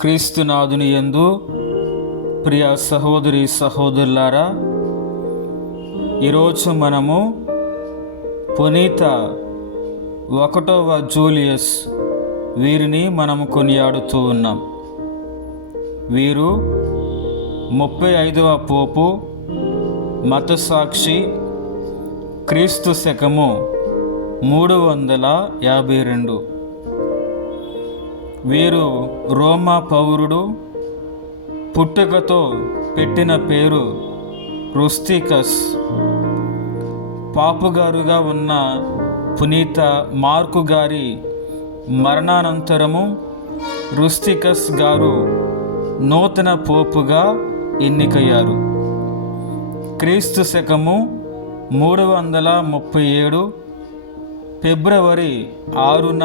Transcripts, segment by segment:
క్రీస్తునాథుని యందు ప్రియ సహోదరి సహోదరులారా ఈరోజు మనము పునీత ఒకటవ జూలియస్ వీరిని మనము కొనియాడుతూ ఉన్నాం. వీరు ముప్పై ఐదవ పోపు మతసాక్షి క్రీస్తు శకము మూడు వందల యాభై రెండు. వీరు రోమా పౌరుడు పుట్టుకతో పెట్టిన పేరు రుస్తికస్. పాపుగారుగా ఉన్న పునీత మార్కు గారి మరణానంతరము రుస్తికస్ గారు నూతన పోపుగా ఎన్నికయ్యారు. క్రీస్తు శకము మూడు వందల ముప్పై ఏడు ఫిబ్రవరి ఆరున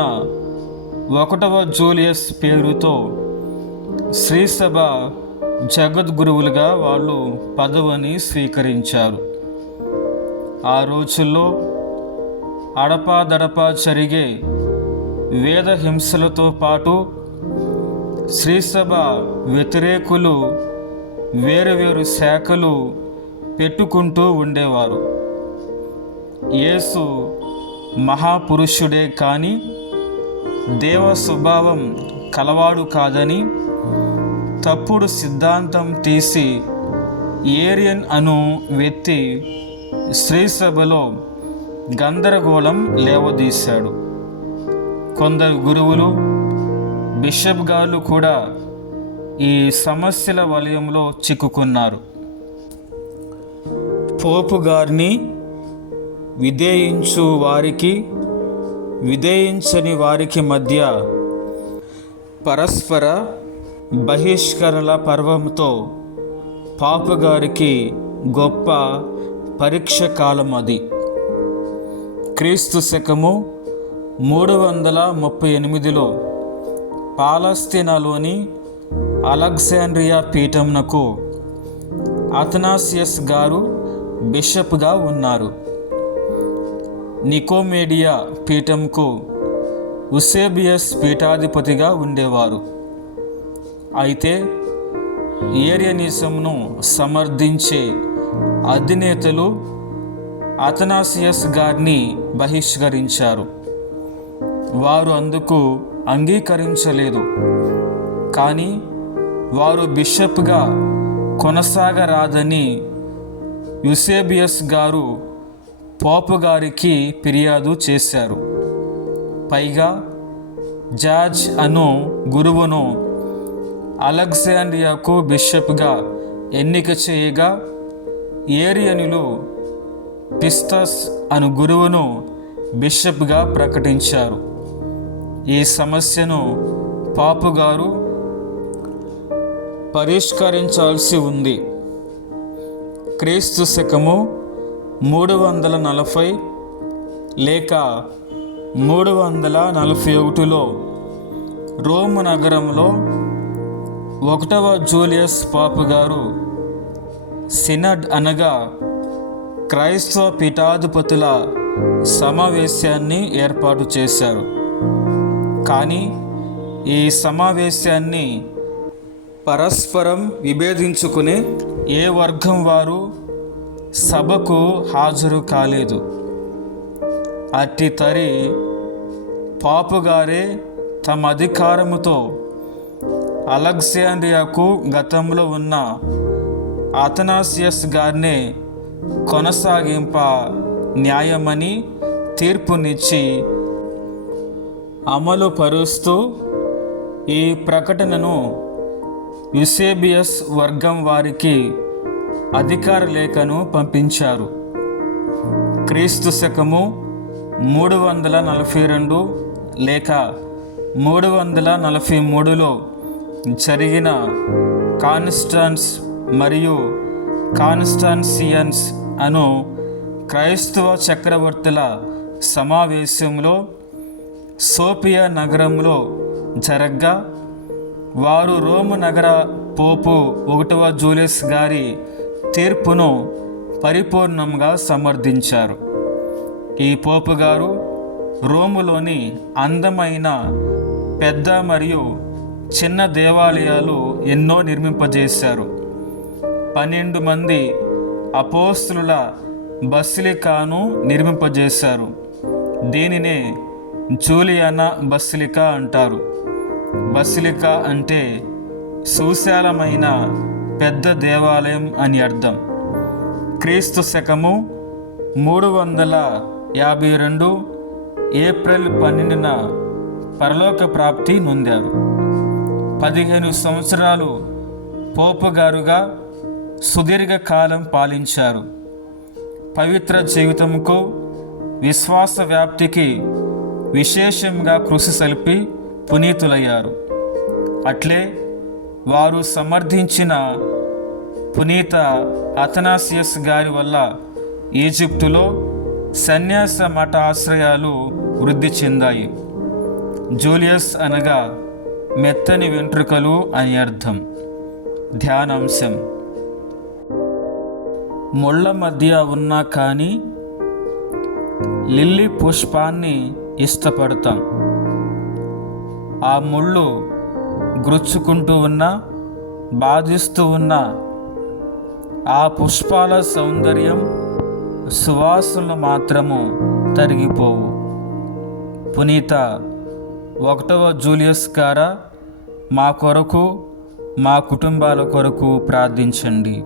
ఒకటవ జూలియస్ పేరుతో శ్రీసభ జగద్గురువులుగా వాళ్ళు పదవిని స్వీకరించారు. ఆ రోజుల్లో అడపాదడపా జరిగే వేద హింసలతో పాటు శ్రీసభ వ్యతిరేకులు వేరు వేరు శాఖలు పెట్టుకుంటూ ఉండేవారు. యేసు మహాపురుషుడే కానీ దేవ స్వభావం కలవాడు కాదని తప్పుడు సిద్ధాంతం తీసి ఏరియన్ అను వ్యక్తి శ్రీసభలో గందరగోళం లేవదీశాడు. కొందరు గురువులు బిషప్ గారు కూడా ఈ సమస్యల వలయంలో చిక్కుకున్నారు. పోపు గారిని విధేయించు వారికి విధేయించని వారికి మధ్య పరస్పర బహిష్కరణ పర్వంతో పాపగారికి గొప్ప పరీక్ష కాలం అది. క్రీస్తు శకము మూడు వందల ముప్పై ఎనిమిదిలో పాలస్తీనాలోని అలెగ్జాండ్రియా పీఠంనకు అథనాసియస్ గారు బిషప్గా ఉన్నారు. నికోమేడియా పీఠంకు ఉసేబియస్ పీఠాధిపతిగా ఉండేవారు. అయితే ఏరియనిజంను సమర్థించే అధినేతలు అథనాసియస్ గారిని బహిష్కరించారు. వారు అందుకు అంగీకరించలేదు. కానీ వారు బిషప్గా కొనసాగరాదని యుసేబియస్ గారు పోపు గారికి ఫిర్యాదు చేశారు. పైగా జార్జ్ అను గురువును అలెగ్జాండ్రియాకు బిషప్గా ఎన్నిక చేయగా ఏరియనులు పిస్తస్ అను గురువును బిషప్గా ప్రకటించారు. ఈ సమస్యను పాపు గారు పరిష్కరించాల్సి ఉంది. క్రీస్తు శకము మూడు వందల నలభై లేక మూడు వందల నలభై ఒకటిలో రోమ్ నగరంలో ఒకటవ జూలియస్ పాపు గారు సినడ్ అనగా క్రైస్తవ పీఠాధిపతుల సమావేశాన్ని ఏర్పాటు చేశారు. కానీ ఈ సమావేశాన్ని పరస్పరం విభేదించుకునే ఏ వర్గం వారు సభకు హాజరు కాలేదు. అట్టి తరి పాపుగారే తమ అధికారముతో అలెగ్జాండ్రియాకు గతంలో ఉన్న అథనాసియస్ గారినే కొనసాగింప న్యాయమని తీర్పునిచ్చి అమలు పరుస్తూ ఈ ప్రకటనను యుసేబియస్ వర్గం వారికి అధికార లేఖను పంపించారు. క్రీస్తు శకము మూడు వందల నలభై రెండు లేక మూడు వందల నలభై మూడులో జరిగిన కాన్స్టాన్స్ మరియు కాన్స్టాన్సియన్స్ అను క్రైస్తవ చక్రవర్తుల సమావేశంలో సోపియా నగరంలో జరగ్గా వారు రోము నగర పోపు ఒకటవ జూలియస్ గారి తీర్పును పరిపూర్ణంగా సమర్థించారు. ఈ పోపు గారు రోములోని అందమైన పెద్ద మరియు చిన్న దేవాలయాలు ఎన్నో నిర్మింపజేశారు. పన్నెండు మంది అపోస్తుల బసిలికాను నిర్మింపజేశారు. దీనినే జూలియానా బసిలికా అంటారు. బసిలికా అంటే సుశాలమైన పెద్ద దేవాలయం అని అర్థం. క్రీస్తు శకము మూడు వందల యాభై రెండు ఏప్రిల్ పన్నెండున పరలోక ప్రాప్తి నొందారు. పదిహేను సంవత్సరాలు పోపు గారుగా సుదీర్ఘ కాలం పాలించారు. పవిత్ర జీవితంకు విశ్వాస వ్యాప్తికి విశేషంగా కృషి సలిపి పునీతులయ్యారు. అట్లే వారు సమర్థించిన పునీత అథనాసియస్ గారి వల్ల ఈజిప్టులో సన్యాస మఠ ఆశ్రయాలు వృద్ధి చెందాయి. జూలియస్ అనగా మెత్తని వెంట్రుకలు అని అర్థం. ధ్యానాంశం. ముళ్ళ మధ్య ఉన్నా కానీ లిల్లీ పుష్పాన్ని ఇష్టపడతాం. ఆ ముళ్ళు గ్రుచ్చుకుంటూ ఉన్నా బాధిస్తూ ఉన్న ఆ పుష్పాల సౌందర్యం సువాసనలు మాత్రము తరిగిపోవు. పునీత ఒకటవ జూలియస్ గారా మా కొరకు మా కుటుంబాల కొరకు ప్రార్థించండి.